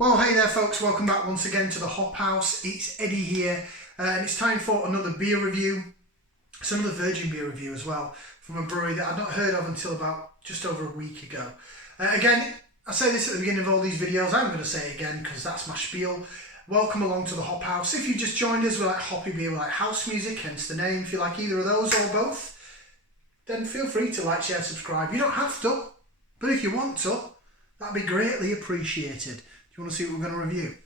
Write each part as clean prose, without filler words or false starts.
Well, hey there folks, welcome back once again to the Hop House. It's Eddie here, and it's time for another beer review. It's another virgin beer review as well, from a brewery that I've not heard of until about just over a week ago. Again, I say this at the beginning of all these videos, I'm going to say it again because that's my spiel. Welcome along to the Hop House. If you just joined us, we like hoppy beer, we like house music, hence the name. If you like either of those or both, then feel free to like, share, subscribe. You don't have to, but if you want to, that'd be greatly appreciated. You want to see what we're going to review?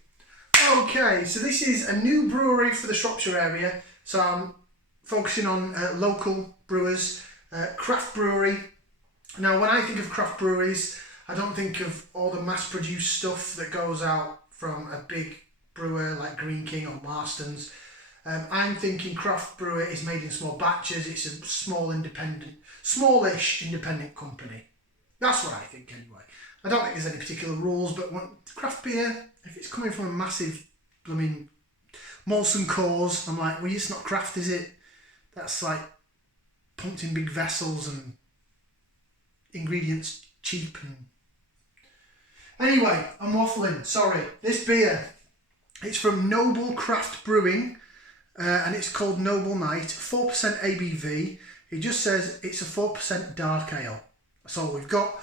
Okay, so this is a new brewery for the Shropshire area. So I'm focusing on local brewers, Craft Brewery. Now, when I think of craft breweries, I don't think of all the mass-produced stuff that goes out from a big brewer like Green King or Marston's. I'm thinking craft brewer is made in small batches. It's a smallish independent company. That's what I think anyway. I don't think there's any particular rules, but when craft beer, if it's coming from a massive, Molson Coors, I'm like, well, it's not craft, is it? That's like pumped in big vessels and ingredients cheap. And anyway, I'm waffling, sorry. This beer, it's from Noble Craft Brewing, and it's called Noble Night, 4% ABV. It just says it's a 4% dark ale. That's all we've got.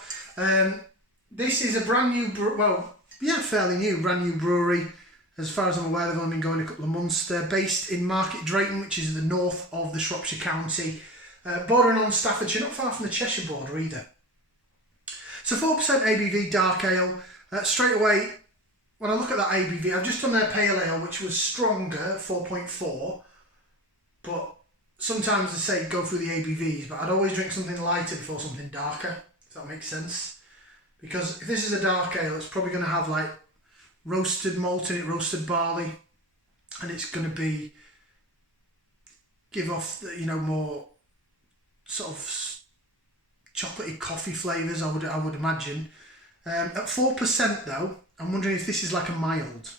This is a brand new, fairly new, brand new brewery. As far as I'm aware, they've only been going a couple of months. They're based in Market Drayton, which is the north of the Shropshire county, bordering on Staffordshire, not far from the Cheshire border either. So 4% ABV dark ale. Straight away, when I look at that ABV, I've just done their pale ale, which was stronger, 4.4, but sometimes they say go through the ABVs, but I'd always drink something lighter before something darker, if that makes sense. Because if this is a dark ale, it's probably going to have like roasted malt in it, roasted barley, and it's going to give off the, more sort of chocolatey coffee flavours, I would imagine. At 4% though, I'm wondering if this is like a mild.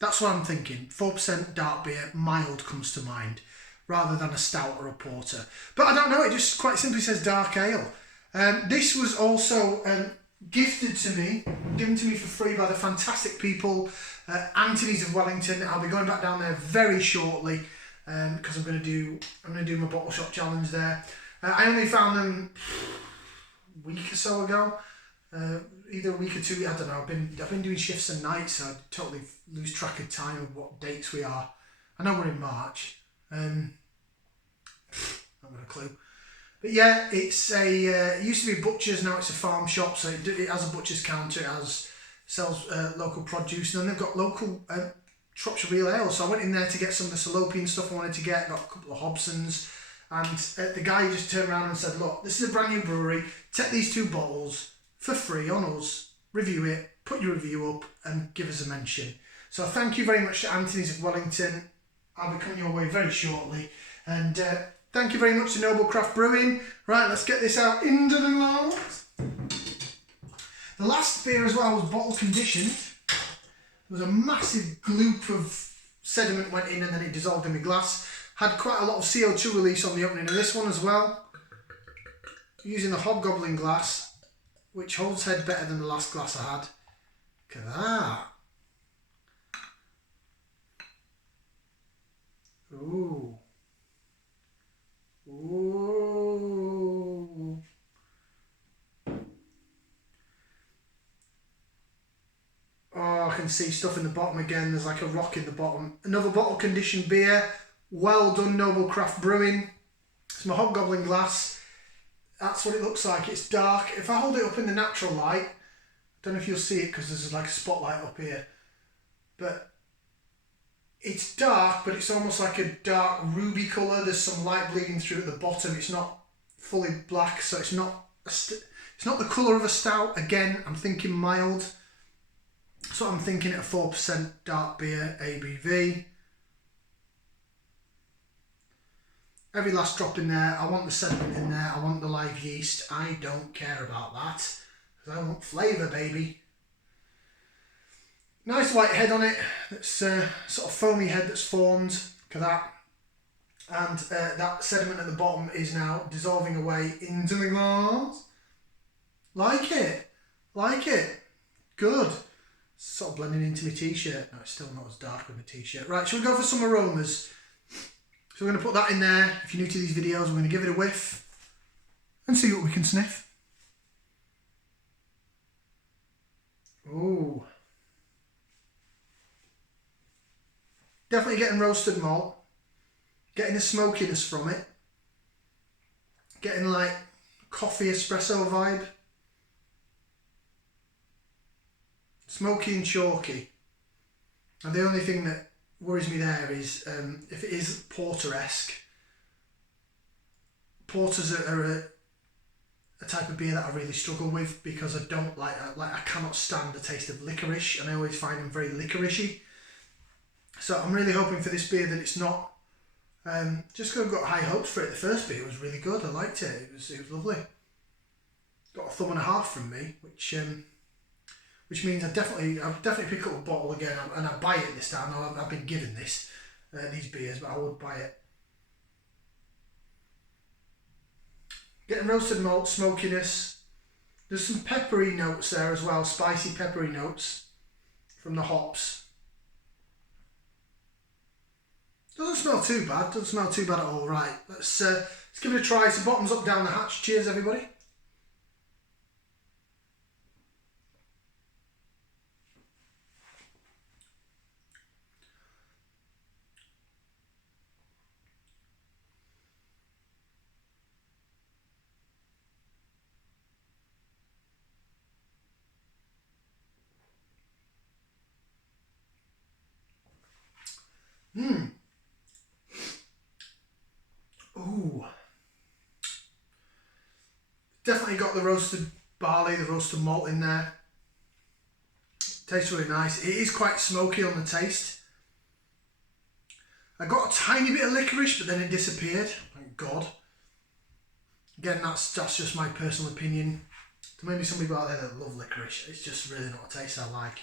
That's what I'm thinking. 4% dark beer, mild comes to mind, rather than a stout or a porter. But I don't know, it just quite simply says dark ale. This was also given to me for free by the fantastic people Anthony's of Wellington. I'll be going back down there very shortly because I'm going to do my bottle shop challenge there. I only found them a week or so ago, either a week or two. I don't know. I've been doing shifts and nights, so I totally lose track of time of what dates we are. I know we're in March. Not got a clue. But yeah, it's it used to be butcher's, now it's a farm shop, so it has a butcher's counter, it sells local produce, and then they've got local Shropshire Real Ale, so I went in there to get some of the Salopian stuff I wanted to get, got a couple of Hobsons, and the guy just turned around and said, look, this is a brand new brewery, take these 2 bottles for free on us, review it, put your review up, and give us a mention. So thank you very much to Anthony's of Wellington. I'll be coming your way very shortly, and thank you very much to Noble Craft Brewing. Right, let's get this out into the glass. The last beer as well was bottle conditioned. There was a massive gloop of sediment went in and then it dissolved in the glass. Had quite a lot of CO2 release on the opening of this one as well. Using the hobgoblin glass, which holds head better than the last glass I had. Look at that. Ooh. Ooh. Oh, I can see stuff in the bottom again. There's like a rock in the bottom. Another bottle conditioned beer. Well done, Noble Craft Brewing. It's my hobgoblin glass. That's what it looks like. It's dark. If I hold it up in the natural light, I don't know if you'll see it because there's like a spotlight up here, but it's dark, but it's almost like a dark ruby colour. There's some light bleeding through at the bottom. It's not fully black, so it's not the colour of a stout. Again, I'm thinking mild. So I'm thinking at a 4% dark beer ABV. Every last drop in there. I want the sediment in there. I want the live yeast. I don't care about that, because I want flavour, baby. Nice white head on it. That's sort of foamy head that's formed. Look at that. And that sediment at the bottom is now dissolving away into the glass. Like it. Good. sort of blending into my t-shirt. No, it's still not as dark with my t-shirt. Right, shall we go for some aromas? So we're going to put that in there. If you're new to these videos, we're going to give it a whiff and see what we can sniff. Ooh. Definitely getting roasted malt. Getting a smokiness from it. Getting like coffee espresso vibe. Smoky and chalky. And the only thing that worries me there is if it is porter-esque. Porters are a type of beer that I really struggle with because I don't like I cannot stand the taste of licorice, and I always find them very licoricey. So I'm really hoping for this beer that it's not. Just got high hopes for it. The first beer was really good. I liked it. It was lovely. Got a thumb and a half from me, which means I'll definitely pick up a bottle again, and I'll buy it this time. I've been given these beers, but I would buy it. Getting roasted malt, smokiness. There's some peppery notes there as well, spicy peppery notes from the hops. Doesn't smell too bad. Doesn't smell too bad at all. Right, let's give it a try. So bottoms up, down the hatch. Cheers, everybody. Ooh. Definitely got the roasted barley, the roasted malt in there. Tastes really nice. It is quite smoky on the taste. I got a tiny bit of licorice, but then it disappeared. Thank God. Again, that's just my personal opinion. There may be some people out there that love licorice. It's just really not a taste I like.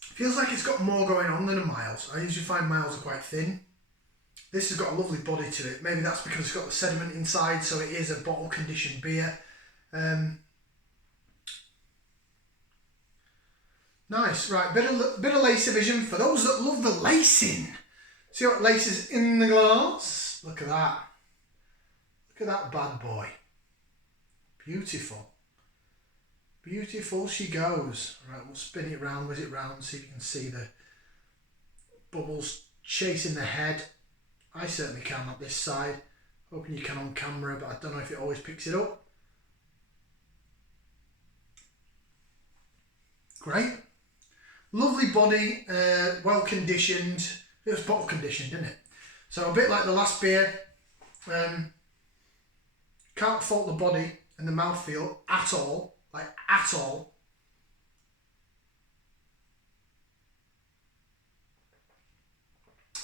Feels like it's got more going on than a Miles. I usually find Miles are quite thin. This has got a lovely body to it. Maybe that's because it's got the sediment inside, so it is a bottle conditioned beer. Nice, right, bit of lace division for those that love the lacing. See what lace is in the glass? Look at that. Look at that bad boy. Beautiful. Beautiful she goes. Right, we'll spin it round, whiz it round, see if you can see the bubbles chasing the head. I certainly can up this side. Hoping you can on camera, but I don't know if it always picks it up. Great. Lovely body, well conditioned. It was bottle conditioned, didn't it? So a bit like the last beer. Can't fault the body and the mouthfeel at all. Like, at all.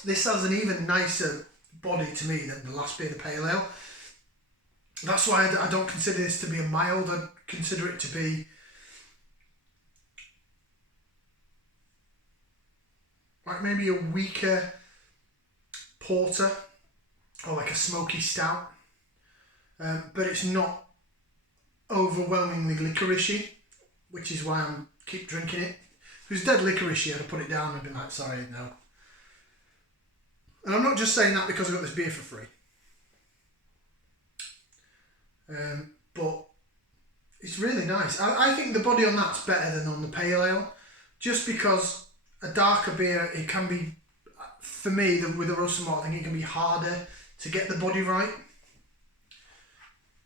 This has an even nicer body to me than the last beer, the Pale Ale. That's why I don't consider this to be a mild. I consider it to be like maybe a weaker porter or like a smoky stout. But it's not overwhelmingly licoricey, which is why I keep drinking it. If it was dead licoricey, I'd have put it down and been like, sorry, no. And I'm not just saying that because I got this beer for free. But it's really nice. I think the body on that's better than on the Pale Ale, just because a darker beer, it can be, for me, with the roasted malt, I think it can be harder to get the body right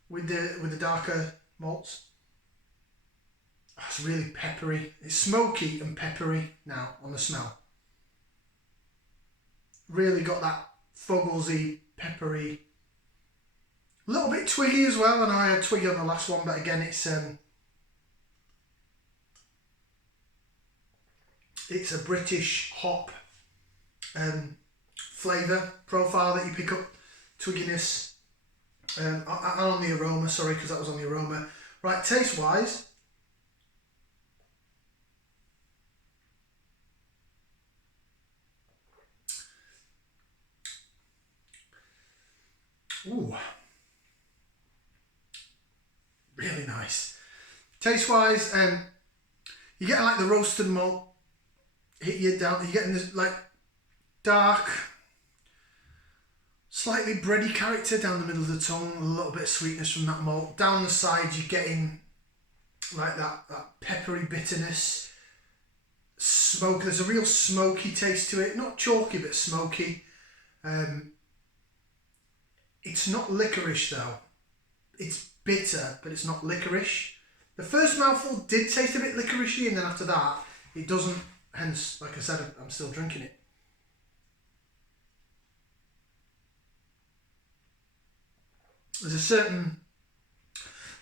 with the darker malts. Oh, it's really peppery. It's smoky and peppery now on the smell. Really got that Fogglesy, peppery, a little bit twiggy as well. I know I had twiggy on the last one, but again, it's a British hop flavour profile that you pick up, twigginess, and on the aroma, sorry, because that was on the aroma. Right, taste wise, nice. Taste wise, you get like the roasted malt hit you down. You're getting this like dark, slightly bready character down the middle of the tongue. A little bit of sweetness from that malt. Down the sides, you're getting like that peppery bitterness. Smoke. There's a real smoky taste to it. Not chalky, but smoky. It's not licorice though. It's bitter, but it's not licorice. The first mouthful did taste a bit licoricey, and then after that, it doesn't. Hence, like I said, I'm still drinking it. There's a certain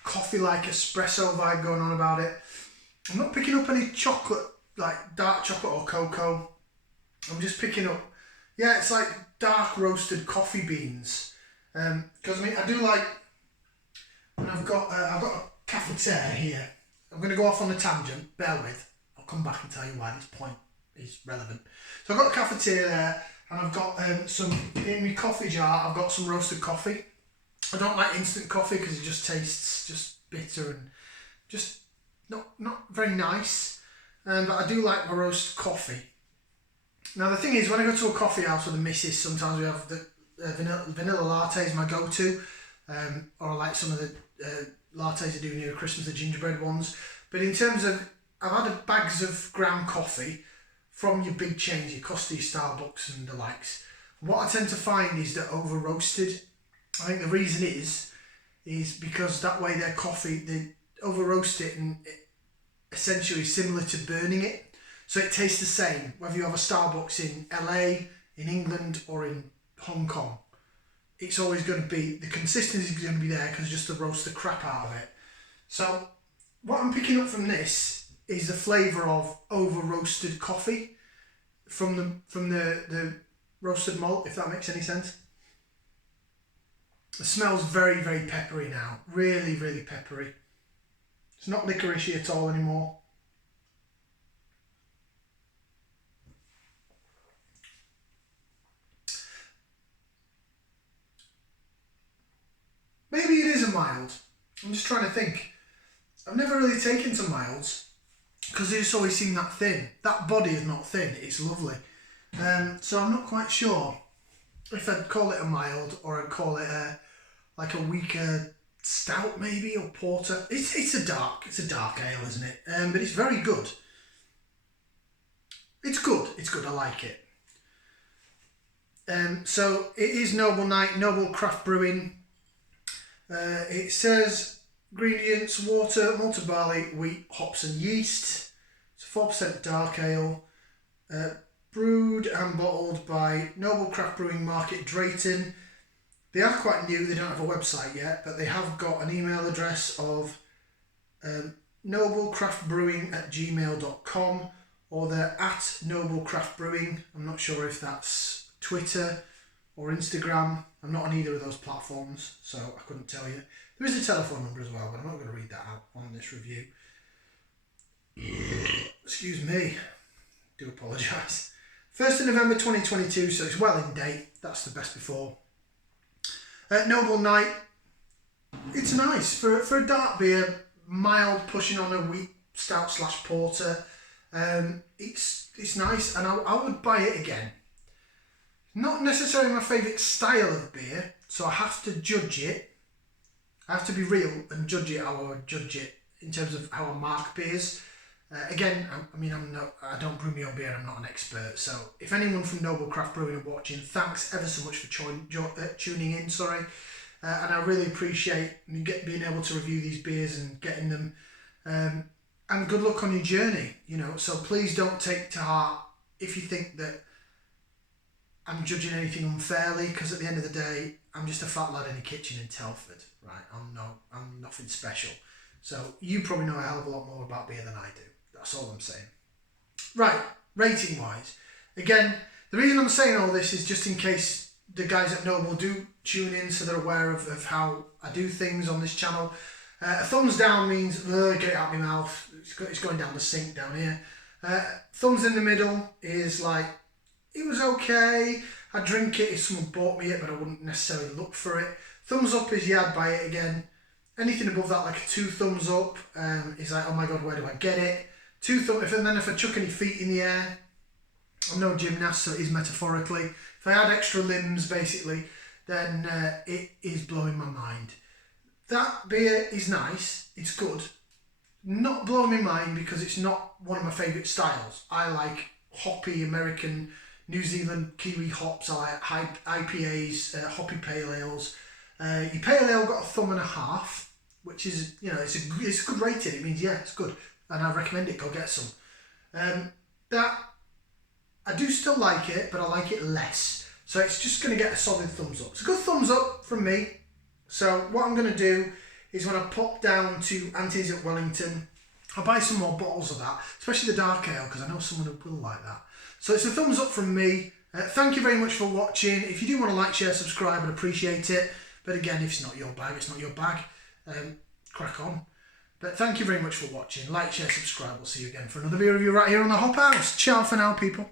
coffee-like espresso vibe going on about it. I'm not picking up any chocolate, like dark chocolate or cocoa. I'm just picking up, yeah, it's like dark roasted coffee beans. Because I do like, and I've got a cafetiere here. I'm going to go off on a tangent, bear with. I'll come back and tell you why this point is relevant. So I've got a cafetiere there, and I've got some, in my coffee jar, I've got some roasted coffee. I don't like instant coffee because it just tastes just bitter and just not very nice. But I do like my roast coffee. Now the thing is, when I go to a coffee house with the missus, sometimes we have the vanilla latte is my go-to, or I like some of the lattes they do near Christmas, the gingerbread ones. But in terms of, I've had bags of ground coffee from your big chains, your Costa, Starbucks and the likes. What I tend to find is they're over roasted. I think the reason is because that way their coffee, they over roast it, and it essentially similar to burning it. So it tastes the same, whether you have a Starbucks in LA, in England or in Hong Kong. It's always going to be, the consistency is going to be there because just to roast the crap out of it. So what I'm picking up from this is the flavour of over roasted coffee from the roasted malt, if that makes any sense. It smells very, very peppery now. Really, really peppery. It's not licoricey at all anymore. Maybe it is a mild. I'm just trying to think. I've never really taken to milds because they just always seem that thin. That body is not thin. It's lovely. So I'm not quite sure if I'd call it a mild or I'd call it like a weaker stout maybe, or porter. It's a dark ale, isn't it? But it's very good. It's good. I like it. So it is Noble Night, Noble Craft Brewing. It says ingredients: water, malted barley, wheat, hops and yeast. It's a 4% dark ale. Brewed and bottled by Noble Craft Brewing, Market Drayton. They are quite new, they don't have a website yet, but they have got an email address of noblecraftbrewing@gmail.com, or they're at Noble Craft Brewing. I'm not sure if that's Twitter or Instagram. I'm not on either of those platforms, so I couldn't tell you. There is a telephone number as well, but I'm not going to read that out on this review. Excuse me. Do apologise. 1st of November 2022, so it's well in date. That's the best before. Noble Night. It's nice for a dark beer, mild, pushing on a wheat stout / porter. It's nice, and I would buy it again. Not necessarily my favourite style of beer, so I have to judge it. I have to be real and judge it how I would judge it in terms of how I mark beers. Again, I don't brew my own beer, I'm not an expert, so if anyone from Noble Craft Brewing are watching, thanks ever so much for tuning in, and I really appreciate being able to review these beers and getting them, and good luck on your journey, so please don't take to heart if you think that I'm judging anything unfairly, because at the end of the day, I'm just a fat lad in a kitchen in Telford, right? I'm nothing special. So you probably know a hell of a lot more about beer than I do. That's all I'm saying. Right, rating wise. Again, the reason I'm saying all this is just in case the guys at Noble do tune in so they're aware of how I do things on this channel. A thumbs down means, get it out of my mouth. It's going down the sink down here. Thumbs in the middle is like, it was okay. I'd drink it if someone bought me it, but I wouldn't necessarily look for it. Thumbs up is, yeah, I'd buy it again. Anything above that, like a 2 thumbs up, is like, oh my god, where do I get it? 2 thumbs, and then if I chuck any feet in the air, I'm no gymnast, so it is metaphorically. If I had extra limbs, basically, then it is blowing my mind. That beer is nice, it's good. Not blowing my mind because it's not one of my favourite styles. I like hoppy American, New Zealand, Kiwi hops. I like IPAs, hoppy pale ales. Your pale ale got a 1.5 thumbs, which is, you know, it's a good rating. It means, yeah, it's good. And I recommend it, go get some. That, I do still like it, but I like it less. So it's just going to get a solid thumbs up. It's a good thumbs up from me. So what I'm going to do is when I pop down to Anthony's at Wellington, I'll buy some more bottles of that, especially the dark ale, because I know someone who will like that. So it's a thumbs up from me. Thank you very much for watching. If you do want to like, share, subscribe, I'd appreciate it. But again, if it's not your bag, it's not your bag. Crack on. But thank you very much for watching. Like, share, subscribe. We'll see you again for another beer review right here on the Hop House. Ciao for now, people.